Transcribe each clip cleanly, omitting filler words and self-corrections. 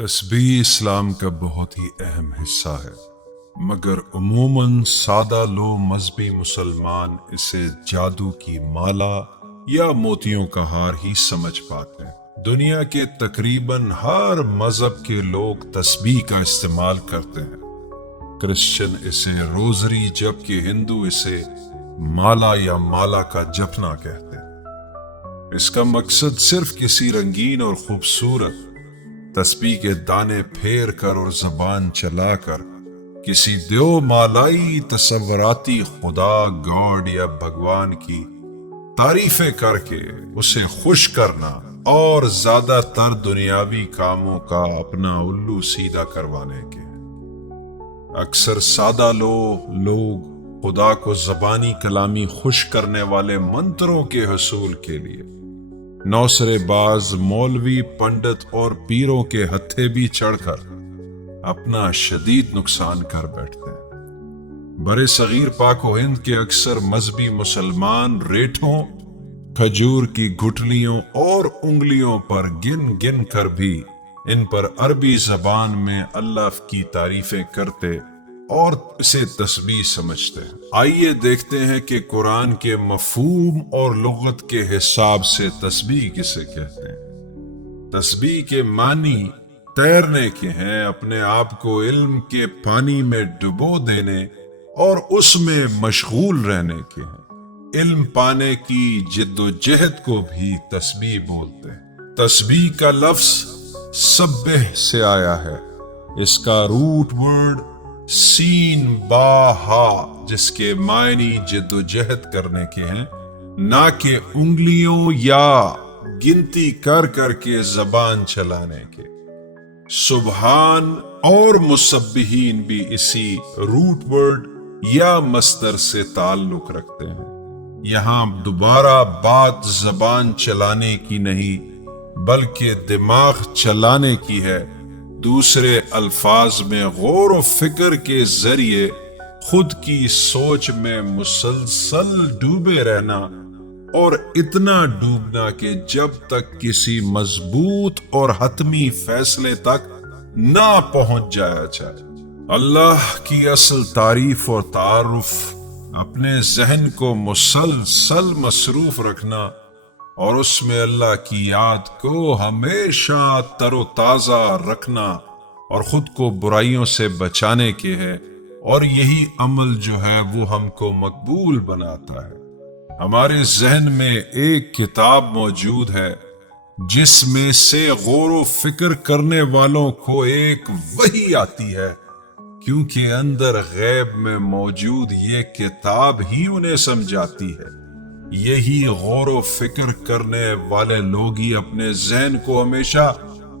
تسبیح اسلام کا بہت ہی اہم حصہ ہے، مگر عموماً سادہ لو مذہبی مسلمان اسے جادو کی مالا یا موتیوں کا ہار ہی سمجھ پاتے ہیں۔ دنیا کے تقریباً ہر مذہب کے لوگ تسبیح کا استعمال کرتے ہیں۔ کرسچن اسے روزری جبکہ ہندو اسے مالا یا مالا کا جپنا کہتے ہیں۔ اس کا مقصد صرف کسی رنگین اور خوبصورت تسبیح کے دانے پھیر کر اور زبان چلا کر کسی دیو مالائی تصوراتی خدا، گاڈ یا بھگوان کی تعریفیں کر کے اسے خوش کرنا اور زیادہ تر دنیاوی کاموں کا اپنا الو سیدھا کروانے کے۔ اکثر سادہ لوگ خدا کو زبانی کلامی خوش کرنے والے منتروں کے حصول کے لیے نوسرے باز، مولوی، پنڈت اور پیروں کے ہتھے بھی چڑھ کر اپنا شدید نقصان کر بیٹھتے ہیں۔ برے صغیر پاک و ہند کے اکثر مذہبی مسلمان ریٹھوں، کھجور کی گٹھلیوں اور انگلیوں پر گن گن کر بھی ان پر عربی زبان میں اللہ کی تعریفیں کرتے اور اسے تسبیح سمجھتے ہیں۔ آئیے دیکھتے ہیں کہ قرآن کے مفہوم اور لغت کے حساب سے تسبیح کسے کہتے ہیں۔ تسبیح کے معنی تیرنے کے ہیں، اپنے آپ کو علم کے پانی میں ڈبو دینے اور اس میں مشغول رہنے کے ہیں۔ علم پانے کی جد و جہد کو بھی تسبیح بولتے ہیں۔ تسبیح کا لفظ سبح سے آیا ہے۔ اس کا روٹ ورڈ سین با ہا، جس کے معنی جد و جہد کرنے کے ہیں، نہ کہ انگلیوں یا گنتی کر کر کے زبان چلانے کے۔ سبحان اور مسبحین بھی اسی روٹ ورڈ یا مصدر سے تعلق رکھتے ہیں۔ یہاں دوبارہ بات زبان چلانے کی نہیں بلکہ دماغ چلانے کی ہے۔ دوسرے الفاظ میں غور و فکر کے ذریعے خود کی سوچ میں مسلسل ڈوبے رہنا اور اتنا ڈوبنا کہ جب تک کسی مضبوط اور حتمی فیصلے تک نہ پہنچ جایا جائے۔ اللہ کی اصل تعریف اور تعارف اپنے ذہن کو مسلسل مصروف رکھنا اور اس میں اللہ کی یاد کو ہمیشہ تر و تازہ رکھنا اور خود کو برائیوں سے بچانے کے ہے، اور یہی عمل جو ہے وہ ہم کو مقبول بناتا ہے۔ ہمارے ذہن میں ایک کتاب موجود ہے جس میں سے غور و فکر کرنے والوں کو ایک وحی آتی ہے، کیونکہ اندر غیب میں موجود یہ کتاب ہی انہیں سمجھاتی ہے۔ یہی غور و فکر کرنے والے لوگ ہی اپنے ذہن کو ہمیشہ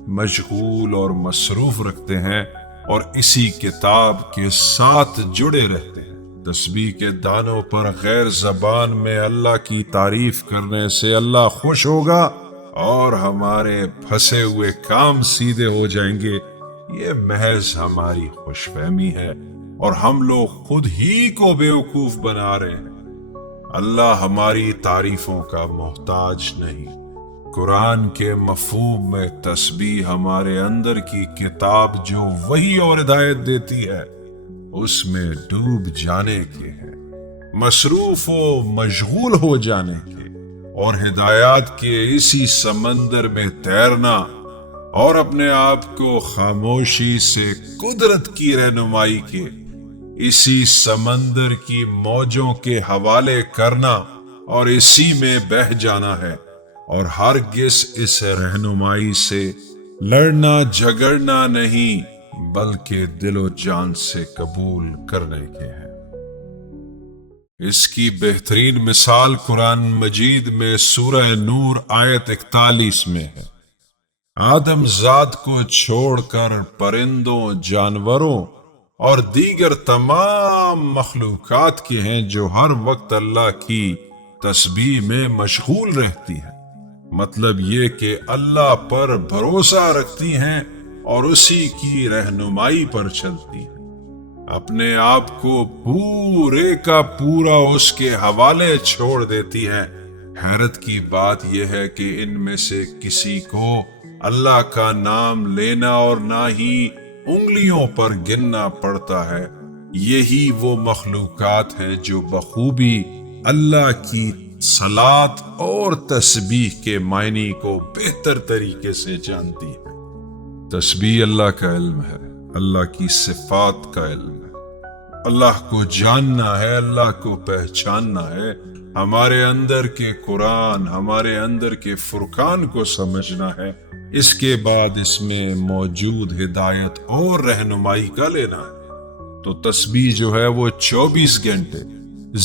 مشغول اور مصروف رکھتے ہیں اور اسی کتاب کے ساتھ جڑے رہتے ہیں۔ تسبیح کے دانوں پر غیر زبان میں اللہ کی تعریف کرنے سے اللہ خوش ہوگا اور ہمارے پھنسے ہوئے کام سیدھے ہو جائیں گے۔ یہ محض ہماری خوش فہمی ہے اور ہم لوگ خود ہی کو بیوقوف بنا رہے ہیں۔ اللہ ہماری تعریفوں کا محتاج نہیں۔ قرآن کے مفہوم میں تسبیح ہمارے اندر کی کتاب جو وحی اور ہدایت دیتی ہے اس میں ڈوب جانے کے ہے، مصروف و مشغول ہو جانے کے، اور ہدایات کے اسی سمندر میں تیرنا اور اپنے آپ کو خاموشی سے قدرت کی رہنمائی کے اسی سمندر کی موجوں کے حوالے کرنا اور اسی میں بہہ جانا ہے، اور ہرگز اس رہنمائی سے لڑنا جھگڑنا نہیں بلکہ دل و جان سے قبول کرنے کے ہیں۔ اس کی بہترین مثال قرآن مجید میں سورہ نور آیت 41 میں ہے۔ آدم ذات کو چھوڑ کر پرندوں، جانوروں اور دیگر تمام مخلوقات کے ہیں جو ہر وقت اللہ کی تسبیح میں مشغول رہتی ہیں۔ مطلب یہ کہ اللہ پر بھروسہ رکھتی ہیں اور اسی کی رہنمائی پر چلتی ہیں، اپنے آپ کو پورے کا پورا اس کے حوالے چھوڑ دیتی ہیں۔ حیرت کی بات یہ ہے کہ ان میں سے کسی کو اللہ کا نام لینا اور نہ ہی انگلیوں پر گننا پڑتا ہے، یہی وہ مخلوقات ہیں جو بخوبی اللہ کی صلات اور تسبیح کے معنی کو بہتر طریقے سے جانتی ہے۔ تسبیح اللہ کا علم ہے، اللہ کی صفات کا علم ہے۔ اللہ کو جاننا ہے، اللہ کو پہچاننا ہے، ہمارے اندر کے قرآن، ہمارے اندر کے فرقان کو سمجھنا ہے، اس کے بعد اس میں موجود ہدایت اور رہنمائی کا لینا ہے۔ تو تسبیح جو ہے وہ 24 گھنٹے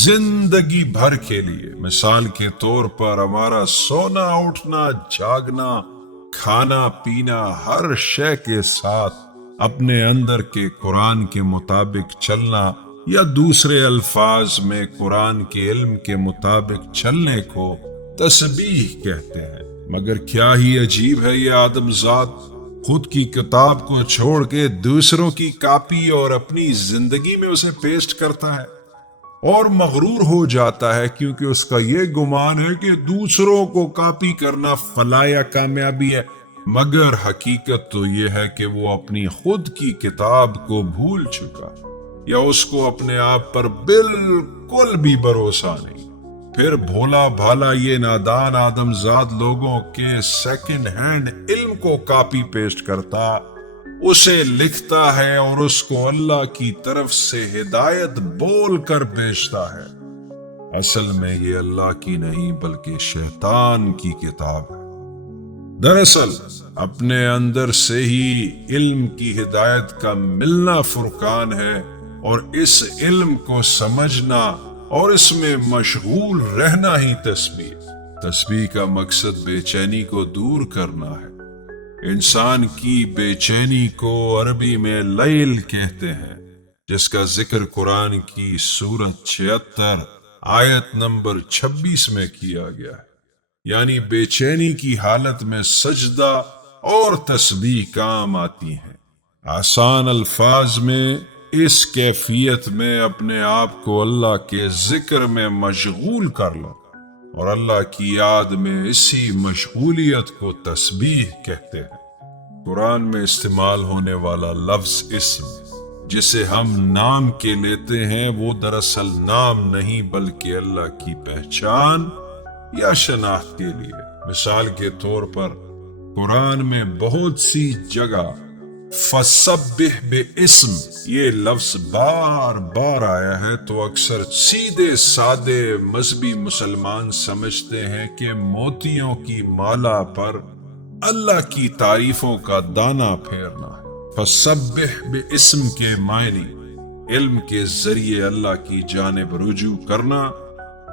زندگی بھر کے لیے، مثال کے طور پر ہمارا سونا اٹھنا جاگنا کھانا پینا ہر شے کے ساتھ اپنے اندر کے قرآن کے مطابق چلنا، یا دوسرے الفاظ میں قرآن کے علم کے مطابق چلنے کو تسبیح کہتے ہیں۔ مگر کیا ہی عجیب ہے یہ آدم ذات، خود کی کتاب کو چھوڑ کے دوسروں کی کاپی اور اپنی زندگی میں اسے پیسٹ کرتا ہے اور مغرور ہو جاتا ہے، کیونکہ اس کا یہ گمان ہے کہ دوسروں کو کاپی کرنا فلاح یا کامیابی ہے، مگر حقیقت تو یہ ہے کہ وہ اپنی خود کی کتاب کو بھول چکا، یا اس کو اپنے آپ پر بالکل بھی بھروسہ نہیں۔ پھر بھولا بھالا یہ نادان آدم زاد لوگوں کے سیکنڈ ہینڈ علم کو کاپی پیسٹ کرتا، اسے لکھتا ہے اور اس کو اللہ کی طرف سے ہدایت بول کر بیچتا ہے۔ اصل میں یہ اللہ کی نہیں بلکہ شیطان کی کتاب ہے۔ دراصل اپنے اندر سے ہی علم کی ہدایت کا ملنا فرقان ہے، اور اس علم کو سمجھنا اور اس میں مشغول رہنا ہی تسبیح۔ تسبیح کا مقصد بے چینی کو دور کرنا ہے۔ انسان کی بے چینی کو عربی میں لیل کہتے ہیں، جس کا ذکر قرآن کی سورت 76 آیت نمبر 26 میں کیا گیا ہے، یعنی بے چینی کی حالت میں سجدہ اور تسبیح کام آتی ہیں۔ آسان الفاظ میں اس کیفیت میں اپنے آپ کو اللہ کے ذکر میں مشغول کر لو، اور اللہ کی یاد میں اسی مشغولیت کو تسبیح کہتے ہیں۔ قرآن میں استعمال ہونے والا لفظ اسم، جسے ہم نام کے لیتے ہیں، وہ دراصل نام نہیں بلکہ اللہ کی پہچان یا شناخت کے لیے۔ مثال کے طور پر قرآن میں بہت سی جگہ فَسَبِّحْ بِاسْم یہ لفظ بار بار آیا ہے، تو اکثر سیدھے سادے مذہبی مسلمان سمجھتے ہیں کہ موتیوں کی مالا پر اللہ کی تعریفوں کا دانہ پھیرنا ہے۔ فَسَبِّحْ بِاسْم کے معنی علم کے ذریعے اللہ کی جانب رجوع کرنا،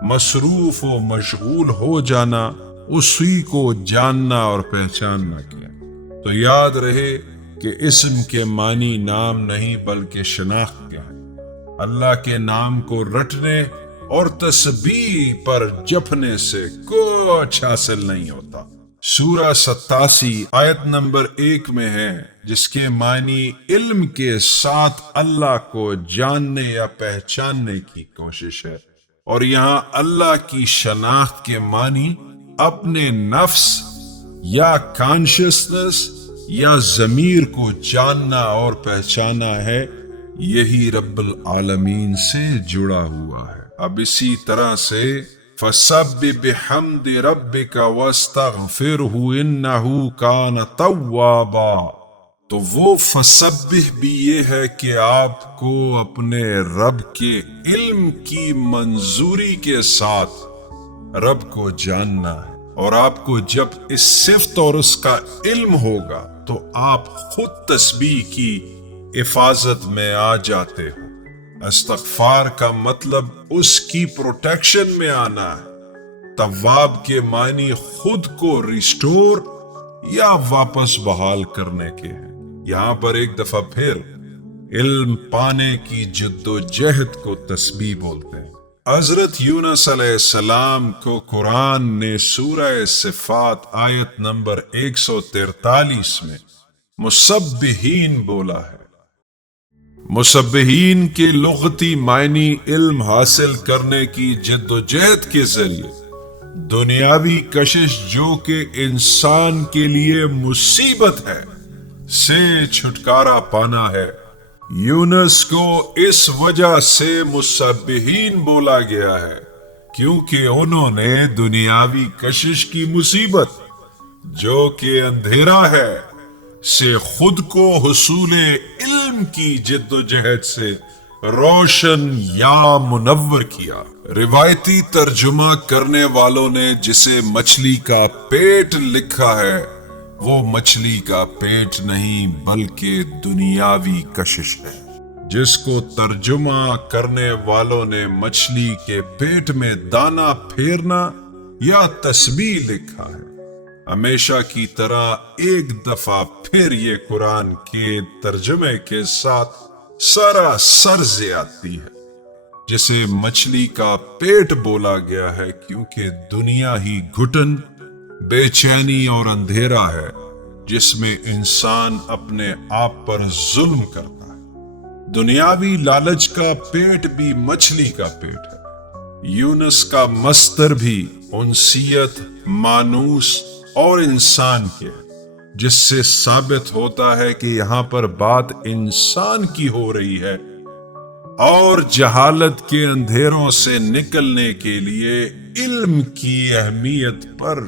مصروف و مشغول ہو جانا، اسی کو جاننا اور پہچاننا کیا۔ تو یاد رہے کہ اسم کے معنی نام نہیں بلکہ شناخت کیا ہے۔ اللہ کے نام کو رٹنے اور تسبیح پر جپنے سے کچھ حاصل نہیں ہوتا۔ سورہ 87 آیت نمبر 1 میں ہے، جس کے معنی علم کے ساتھ اللہ کو جاننے یا پہچاننے کی کوشش ہے، اور یہاں اللہ کی شناخت کے معنی اپنے نفس یا کانشسنس یا ضمیر کو جاننا اور پہچانا ہے، یہی رب العالمین سے جڑا ہوا ہے۔ اب اسی طرح سے فَسَبِّحْ بِحَمْدِ رَبِّكَ وَاسْتَغْفِرْهُ إِنَّهُ كَانَ تَوَّابًا، تو وہ فَسَبِّحْ بھی یہ ہے کہ آپ کو اپنے رب کے علم کی منظوری کے ساتھ رب کو جاننا ہے، اور آپ کو جب اس صفت اور اس کا علم ہوگا تو آپ خود تسبیح کی حفاظت میں آ جاتے ہو۔ استغفار کا مطلب اس کی پروٹیکشن میں آنا ہے۔ تواب کے معنی خود کو ریسٹور یا واپس بحال کرنے کے ہیں۔ یہاں پر ایک دفعہ پھر علم پانے کی جد و جہد کو تسبیح بولتے ہیں۔ حضرت یونس علیہ السلام کو قرآن نے سورہ صفات آیت نمبر 143 میں مسبحین بولا ہے۔ مسبحین کے لغتی معنی علم حاصل کرنے کی جد و جہد کے ذریعے دنیاوی کشش جو کہ انسان کے لیے مصیبت ہے سے چھٹکارا پانا ہے۔ یونس کو اس وجہ سے مسبحین بولا گیا ہے کیونکہ انہوں نے دنیاوی کشش کی مصیبت جو کہ اندھیرا ہے سے خود کو حصول علم کی جد و جہد سے روشن یا منور کیا۔ روایتی ترجمہ کرنے والوں نے جسے مچھلی کا پیٹ لکھا ہے وہ مچھلی کا پیٹ نہیں بلکہ دنیاوی کشش ہے۔ جس کو ترجمہ کرنے والوں نے مچھلی کے پیٹ میں دانہ پھیرنا یا تسبیح لکھا ہے، ہمیشہ کی طرح ایک دفعہ پھر یہ قرآن کے ترجمے کے ساتھ سراسر زیادتی ہے۔ جسے مچھلی کا پیٹ بولا گیا ہے کیونکہ دنیا ہی گھٹن، بے چینی اور اندھیرا ہے جس میں انسان اپنے آپ پر ظلم کرتا ہے۔ دنیاوی لالچ کا پیٹ بھی مچھلی کا پیٹ ہے۔ یونس کا مصدر بھی انسیت، مانوس اور انسان کے ہے، جس سے ثابت ہوتا ہے کہ یہاں پر بات انسان کی ہو رہی ہے اور جہالت کے اندھیروں سے نکلنے کے لیے علم کی اہمیت پر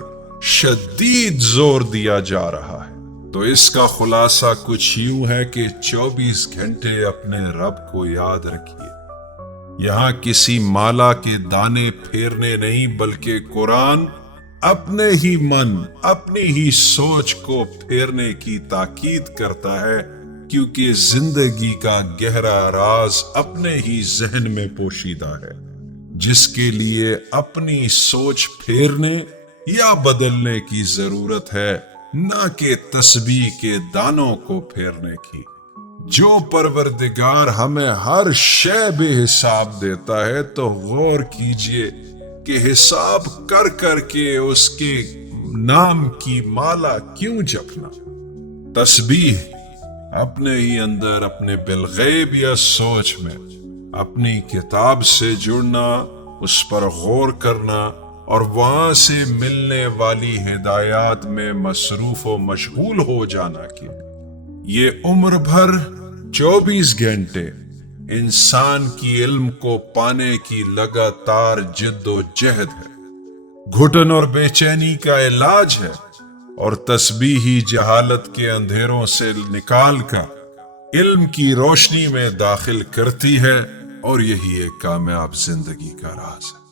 شدید زور دیا جا رہا ہے۔ تو اس کا خلاصہ کچھ یوں ہے کہ 24 گھنٹے اپنے رب کو یاد رکھیے۔ یہاں کسی مالا کے دانے پھیرنے نہیں بلکہ قرآن اپنے ہی من، اپنی ہی سوچ کو پھیرنے کی تاکید کرتا ہے کیونکہ زندگی کا گہرا راز اپنے ہی ذہن میں پوشیدہ ہے، جس کے لیے اپنی سوچ پھیرنے یا بدلنے کی ضرورت ہے، نہ کہ تسبیح کے دانوں کو پھیرنے کی۔ جو پروردگار ہمیں ہر شے بے حساب دیتا ہے تو غور کیجئے کہ حساب کر کر کے اس کے نام کی مالا کیوں جپنا۔ تسبیح اپنے ہی اندر، اپنے بالغیب یا سوچ میں اپنی کتاب سے جڑنا، اس پر غور کرنا اور وہاں سے ملنے والی ہدایات میں مصروف و مشغول ہو جانا کی یہ عمر بھر 24 گھنٹے انسان کی علم کو پانے کی لگاتار جد و جہد ہے، گھٹن اور بے چینی کا علاج ہے، اور تسبیح ہی جہالت کے اندھیروں سے نکال کر علم کی روشنی میں داخل کرتی ہے، اور یہی ایک کامیاب زندگی کا راز ہے۔